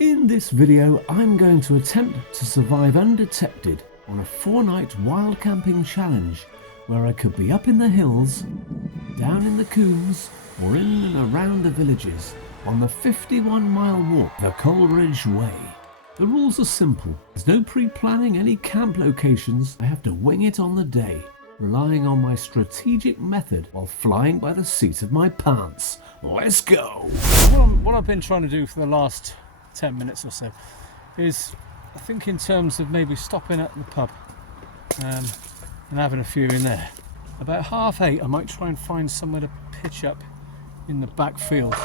In this video, I'm going to attempt to survive undetected on a 4-night wild camping challenge where I could be up in the hills, down in the coombe, or in and around the villages on the 51-mile walk, the Coleridge Way. The rules are simple. There's no pre-planning any camp locations. I have to wing it on the day, relying on my strategic method while flying by the seat of my pants. Let's go! What I've been trying to do for the last 10 minutes or so is, I think, in terms of maybe stopping at the pub and having a few in there. About 8:30 I might try and find somewhere to pitch up in the back field.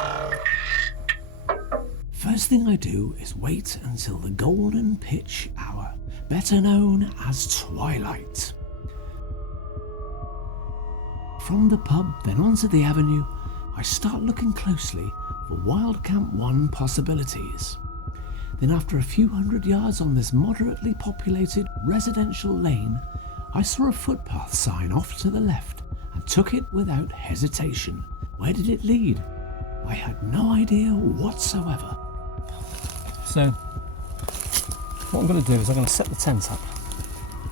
First thing I do is wait until the golden pitch hour, better known as twilight. From the pub, then onto the avenue, I start looking closely for Wildcamp 1 possibilities. Then after a few hundred yards on this moderately populated residential lane, I saw a footpath sign off to the left and took it without hesitation. Where did it lead? I had no idea whatsoever. So, what I'm going to do is I'm going to set the tent up.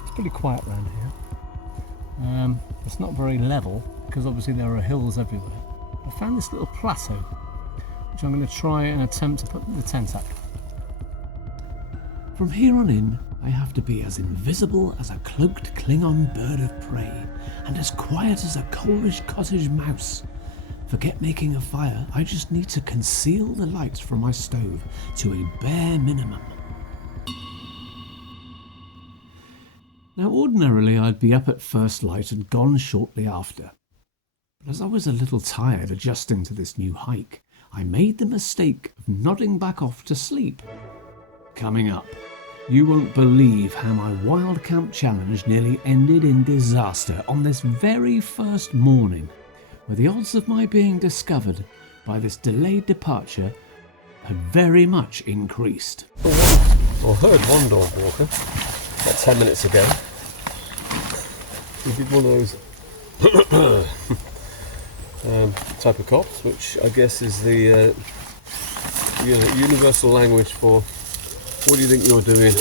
It's pretty quiet around here. It's not very level because obviously there are hills everywhere. I found this little plateau which I'm going to try and attempt to put the tent up. From here on in, I have to be as invisible as a cloaked Klingon bird of prey and as quiet as a Coleridge cottage mouse. Forget making a fire, I just need to conceal the light from my stove to a bare minimum. Now ordinarily I'd be up at first light and gone shortly after. But as I was a little tired adjusting to this new hike, I made the mistake of nodding back off to sleep. Coming up, you won't believe how my wild camp challenge nearly ended in disaster on this very first morning, where the odds of my being discovered by this delayed departure had very much increased. I heard one dog walker about 10 minutes ago. He did one of those type of cops, which I guess is the universal language for what do you think you're doing?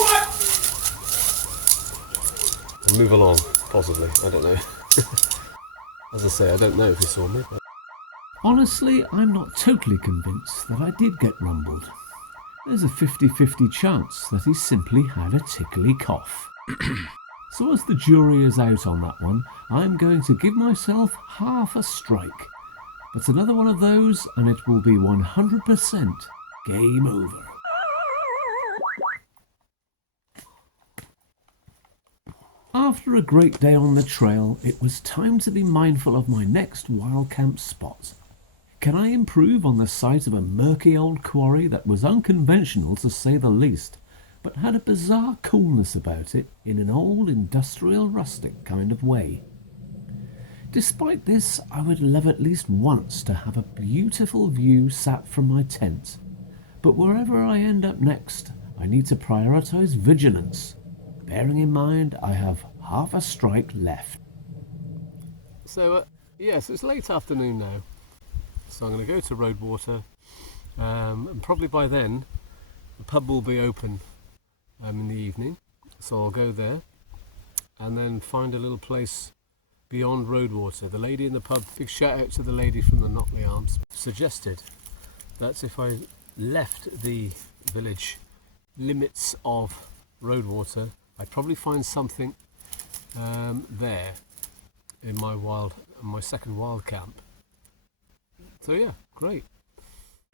And move along, possibly. I don't know. As I say, I don't know if he saw me. But... Honestly, I'm not totally convinced that I did get rumbled. There's a 50-50 chance that he simply had a tickly cough. So as the jury is out on that one, I'm going to give myself half a strike. But another one of those and it will be 100% game over. After a great day on the trail, it was time to be mindful of my next wild camp spot. Can I improve on the site of a murky old quarry that was unconventional to say the least, but had a bizarre coolness about it in an old industrial rustic kind of way? Despite this, I would love at least once to have a beautiful view sat from my tent. But wherever I end up next, I need to prioritise vigilance, bearing in mind I have half a strike left. So, yes, it's late afternoon now. So I'm going to go to Roadwater, and probably by then the pub will be open in the evening. So I'll go there and then find a little place beyond Roadwater. The lady in the pub, big shout out to the lady from the Notley Arms, suggested that if I left the village limits of Roadwater, I'd probably find something there in my second wild camp. So yeah, great.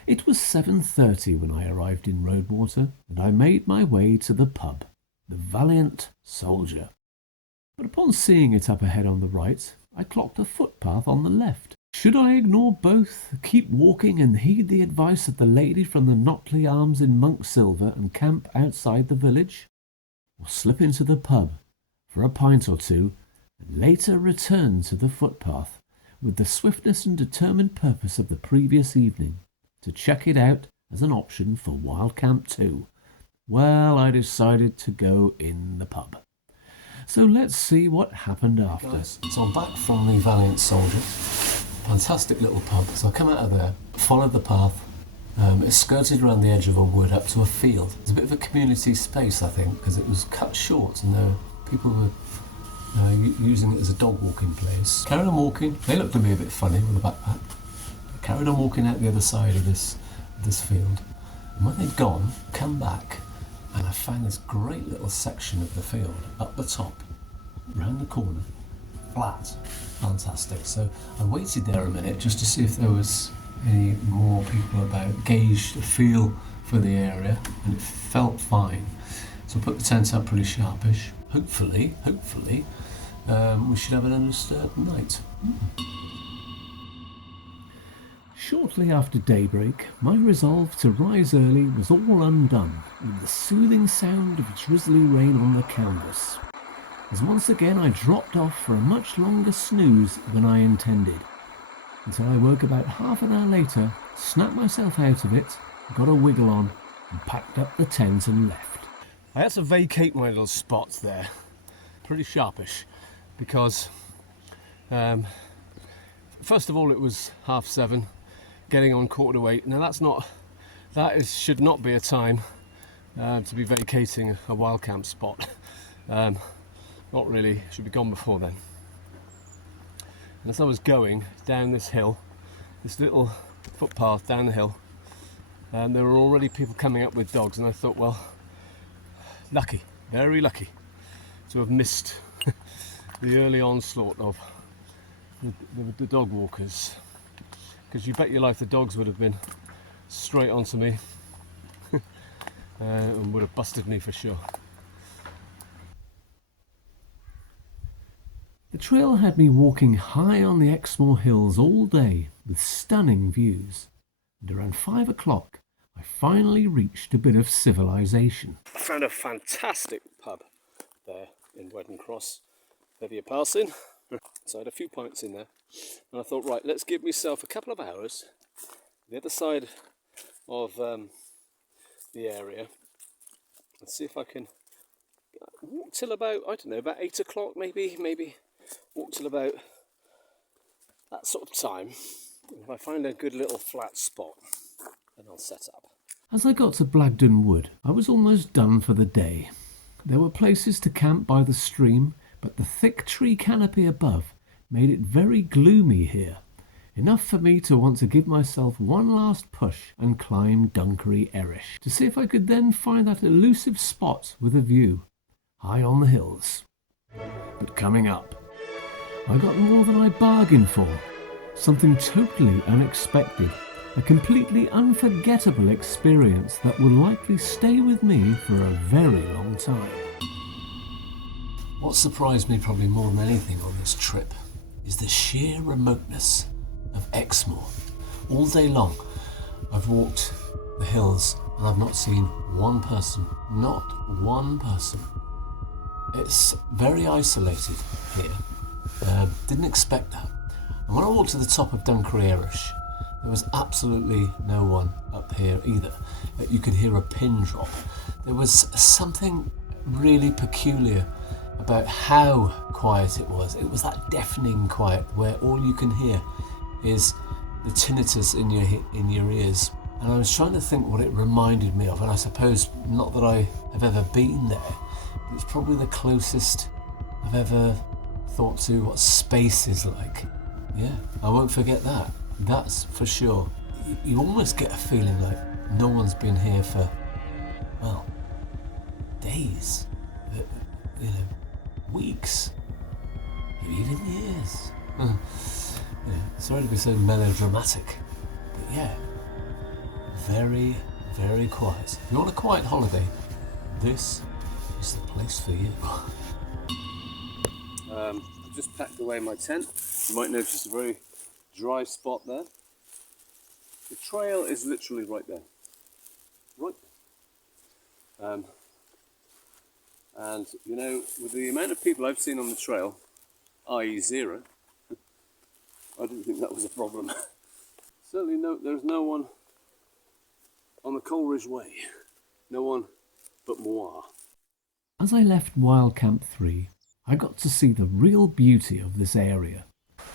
It was 7:30 when I arrived in Roadwater, and I made my way to the pub, the Valiant Soldier. But upon seeing it up ahead on the right, I clocked a footpath on the left. Should I ignore both, keep walking and heed the advice of the lady from the Notley Arms in monk silver and camp outside the village? Or slip into the pub for a pint or two and later return to the footpath with the swiftness and determined purpose of the previous evening to check it out as an option for Wildcamp 2? Well, I decided to go in the pub. So let's see what happened after. So I'm back from the Valiant Soldier. Fantastic little pub. So I come out of there, followed the path, It skirted around the edge of a wood up to a field. It's a bit of a community space, I think, because it was cut short and people were using it as a dog walking place. Carried on walking. They looked at me a bit funny with a backpack. Carried on walking out the other side of this field. And when they'd gone, come back, and I found this great little section of the field up the top, round the corner, flat, fantastic. So I waited there a minute just to see if there was any more people about, gauge the feel for the area, and it felt fine. So I put the tent up pretty sharpish. Hopefully, we should have an undisturbed night. Shortly after daybreak, my resolve to rise early was all undone with the soothing sound of drizzly rain on the canvas, as once again I dropped off for a much longer snooze than I intended, until I woke about half an hour later, snapped myself out of it, got a wiggle on, and packed up the tent and left. I had to vacate my little spots there, pretty sharpish, because first of all it was 7:30, getting on 7:45. Now should not be a time to be vacating a Wildcamp spot. Not really, should be gone before then. And as I was going down this hill, this little footpath down the hill, there were already people coming up with dogs, and I thought, well, lucky, very lucky to have missed the early onslaught of the dog walkers, because you bet your life the dogs would have been straight onto me and would have busted me for sure. The trail had me walking high on the Exmoor hills all day with stunning views, and around 5 o'clock I finally reached a bit of civilization. I found a fantastic pub there in Wedden Cross, whether you're passing. So I had a few pints in there, and I thought, right, let's give myself a couple of hours the other side of the area and see if I can walk till about, I don't know, about 8 o'clock maybe walk till about that sort of time. If I find a good little flat spot, then I'll set up. As I got to Blagdon Wood, I was almost done for the day. There were places to camp by the stream, but the thick tree canopy above made it very gloomy here, enough for me to want to give myself one last push and climb Dunkery Erish, to see if I could then find that elusive spot with a view, high on the hills. But coming up, I got more than I bargained for, something totally unexpected, a completely unforgettable experience that will likely stay with me for a very long time. What surprised me probably more than anything on this trip is the sheer remoteness of Exmoor. All day long I've walked the hills and I've not seen one person, not one person. It's very isolated here. Didn't expect that. And when I walked to the top of Dunkery Erish, there was absolutely no one up here either. You could hear a pin drop. There was something really peculiar about how quiet it was. It was that deafening quiet where all you can hear is the tinnitus in your ears. And I was trying to think what it reminded me of, and I suppose not that I have ever been there, but it's probably the closest I've ever thought to what space is like. Yeah, I won't forget that. That's for sure. You almost get a feeling like no one's been here for, well, days, weeks, maybe even years. Sorry to be so melodramatic, but yeah, very, very quiet. If you want a quiet holiday, this is the place for you. I've just packed away my tent. You might notice a very dry spot there. The trail is literally right there. Right there. And you know, with the amount of people I've seen on the trail, i.e. 0, I didn't think that was a problem. Certainly there's no one on the Coleridge Way. No one but moi. As I left Wildcamp 3, I got to see the real beauty of this area,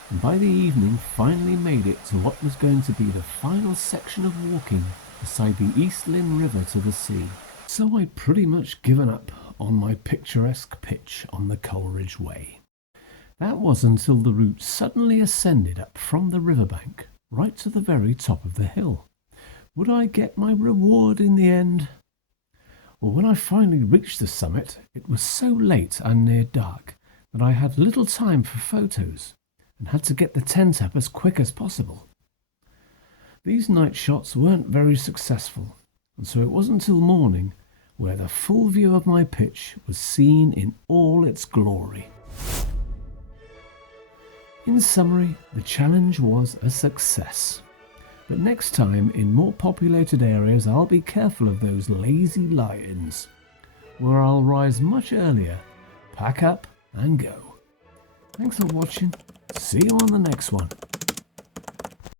and by the evening finally made it to what was going to be the final section of walking beside the East Lynn River to the sea. So I'd pretty much given up on my picturesque pitch on the Coleridge Way. That was until the route suddenly ascended up from the riverbank right to the very top of the hill. Would I get my reward in the end? Well, when I finally reached the summit, it was so late and near dark that I had little time for photos and had to get the tent up as quick as possible. These night shots weren't very successful, and so it wasn't until morning where the full view of my pitch was seen in all its glory. In summary, the challenge was a success. But next time, in more populated areas, I'll be careful of those lazy lie-ins, where I'll rise much earlier, pack up and go. Thanks for watching. See you on the next one.